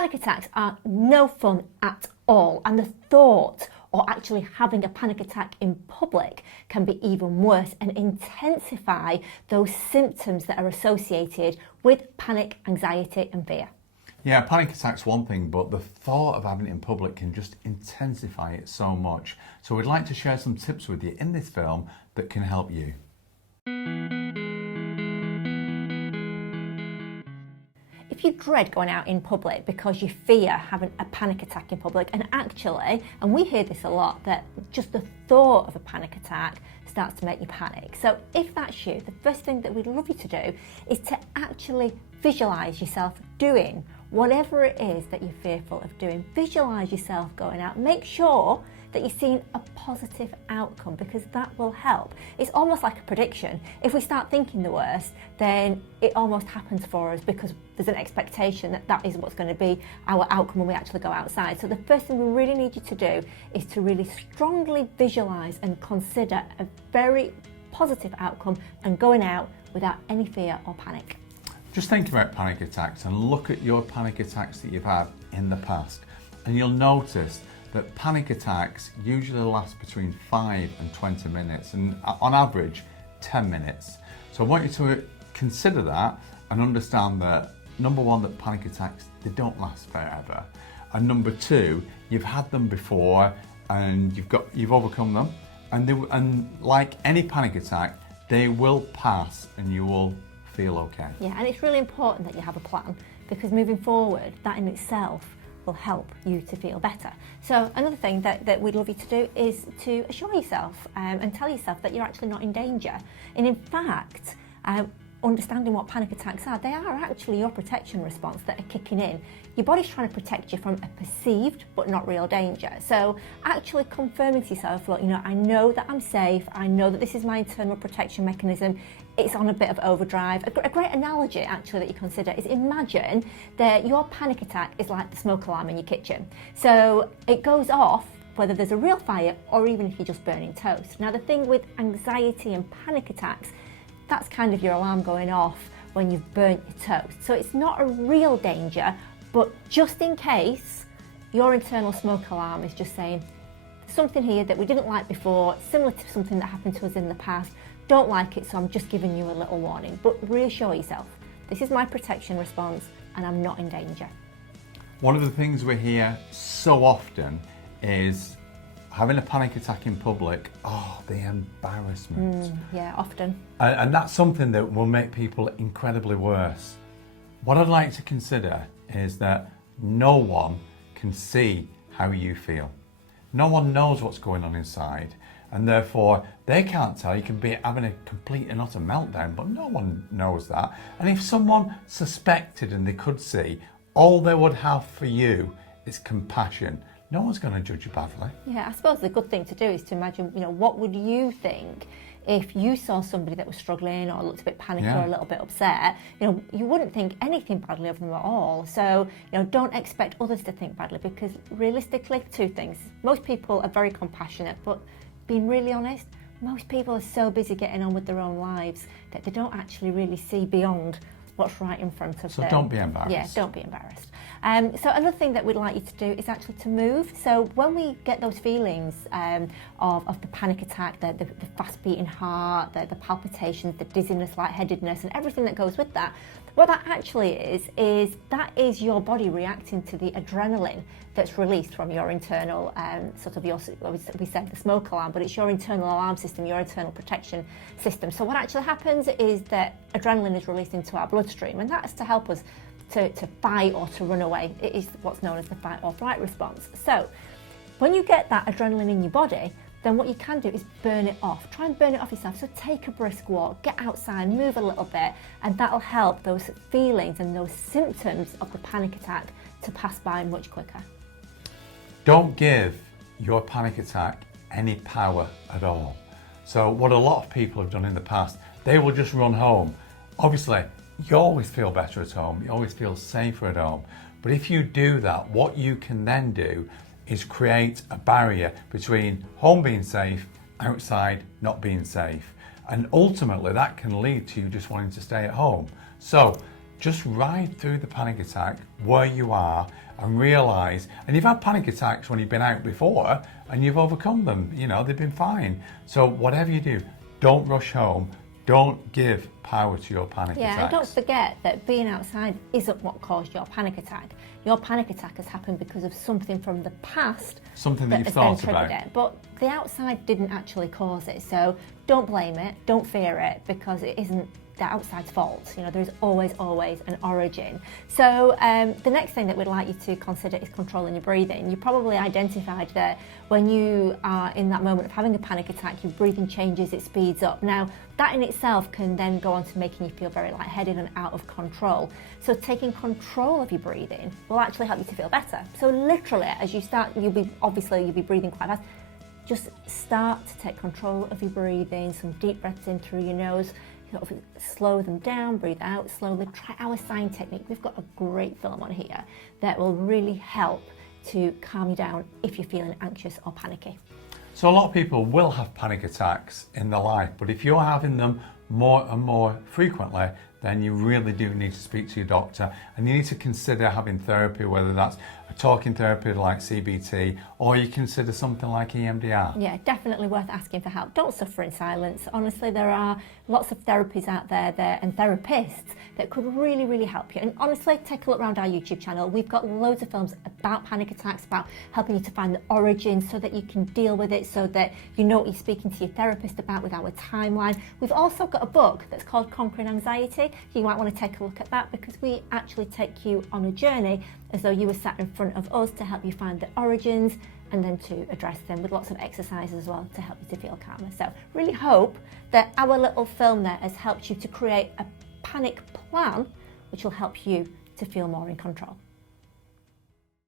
Panic attacks are no fun at all, and the thought or actually having a panic attack in public can be even worse and intensify those symptoms that are associated with panic, anxiety and fear. Yeah, panic attack's one thing, but the thought of having it in public can just intensify it so much. So we'd like to share some tips with you in this film that can help you. If you dread going out in public because you fear having a panic attack in public, and we hear this a lot, that just the thought of a panic attack starts to make you panic. So if that's you, the first thing that we'd love you to do is to actually visualise yourself doing whatever it is that you're fearful of doing. Visualise yourself going out. Make sure that you're seeing a positive outcome, because that will help. It's almost like a prediction. If we start thinking the worst, then it almost happens for us because there's an expectation that that is what's going to be our outcome when we actually go outside. So the first thing we really need you to do is to really strongly visualise and consider a very positive outcome and going out without any fear or panic. Just think about panic attacks and look at your panic attacks that you've had in the past, and you'll notice that panic attacks usually last between 5 and 20 minutes, and on average 10 minutes. So I want you to consider that and understand that, number one, that panic attacks, they don't last forever, and number two, you've had them before and you've overcome them, and like any panic attack, they will pass and you will feel okay. Yeah, and it's really important that you have a plan, because moving forward, that in itself will help you to feel better. So another thing that we'd love you to do is to assure yourself and tell yourself that you're actually not in danger. And in fact, understanding what panic attacks are, they are actually your protection response that are kicking in. Your body's trying to protect you from a perceived but not real danger. So actually confirming to yourself, look, I know that I'm safe, I know that this is my internal protection mechanism, it's on a bit of overdrive. A great analogy actually that you consider is, imagine that your panic attack is like the smoke alarm in your kitchen. So it goes off whether there's a real fire or even if you're just burning toast. Now the thing with anxiety and panic attacks, that's kind of your alarm going off when you've burnt your toast. So it's not a real danger, but just in case, your internal smoke alarm is just saying, something here that we didn't like before, similar to something that happened to us in the past, don't like it, so I'm just giving you a little warning. But reassure yourself, this is my protection response and I'm not in danger. One of the things we hear so often is having a panic attack in public, the embarrassment. Yeah, often. And that's something that will make people incredibly worse. What I'd like to consider is that no one can see how you feel. No one knows what's going on inside, and therefore they can't tell. You can be having a complete and utter meltdown, but no one knows that. And if someone suspected and they could see, all they would have for you is compassion. No one's going to judge you badly. Yeah, I suppose the good thing to do is to imagine, what would you think if you saw somebody that was struggling or looked a bit panicked or a little bit upset? You wouldn't think anything badly of them at all. So, don't expect others to think badly, because realistically, two things. Most people are very compassionate, but being really honest, most people are so busy getting on with their own lives that they don't actually really see beyond what's right in front of them. So don't be embarrassed. Yeah, don't be embarrassed. So another thing that we'd like you to do is actually to move. So when we get those feelings of the panic attack, the fast beating heart, the palpitations, the dizziness, lightheadedness, and everything that goes with that, what that actually is that is your body reacting to the adrenaline that's released from your internal we said the smoke alarm, but it's your internal alarm system, your internal protection system. So what actually happens is that adrenaline is released into our bloodstream, and that's to help us to fight or to run away. It is what's known as the fight or flight response. So when you get that adrenaline in your body, then what you can do is burn it off. Try and burn it off yourself. So take a brisk walk, get outside, move a little bit, and that'll help those feelings and those symptoms of the panic attack to pass by much quicker. Don't give your panic attack any power at all. So what a lot of people have done in the past, they will just run home. Obviously, you always feel better at home, you always feel safer at home. But if you do that, what you can then do is create a barrier between home being safe, outside not being safe. And ultimately that can lead to you just wanting to stay at home. So just ride through the panic attack where you are and realise, and you've had panic attacks when you've been out before and you've overcome them, you know, they've been fine. So whatever you do, don't rush home. Don't give power to your panic attacks. Yeah, and don't forget that being outside isn't what caused your panic attack. Your panic attack has happened because of something from the past. Something that you've has thought then triggered about. it. But the outside didn't actually cause it. So don't blame it, don't fear it, because it isn't the outside's fault. You know, there's always an origin. So the next thing that we'd like you to consider is controlling your breathing. You probably identified that when you are in that moment of having a panic attack, your breathing changes, it speeds up. Now, that in itself can then go on to making you feel very lightheaded and out of control. So taking control of your breathing will actually help you to feel better. So literally, as you start, you'll be breathing quite fast. Just start to take control of your breathing, some deep breaths in through your nose. Sort of slow them down, breathe out slowly. Try our sign technique. We've got a great film on here that will really help to calm you down if you're feeling anxious or panicky. So a lot of people will have panic attacks in their life, but if you're having them more and more frequently, then you really do need to speak to your doctor, and you need to consider having therapy, whether that's a talking therapy like CBT, or you consider something like EMDR. Yeah, definitely worth asking for help. Don't suffer in silence. Honestly, there are lots of therapies out there and therapists that could really, really help you. And honestly, take a look around our YouTube channel. We've got loads of films about panic attacks, about helping you to find the origin so that you can deal with it, so that you know what you're speaking to your therapist about with our timeline. We've also got a book that's called Conquering Anxiety. You might want to take a look at that, because we actually take you on a journey as though you were sat in front of us to help you find the origins and then to address them, with lots of exercises as well to help you to feel calmer. So really hope that our little film there has helped you to create a panic plan which will help you to feel more in control.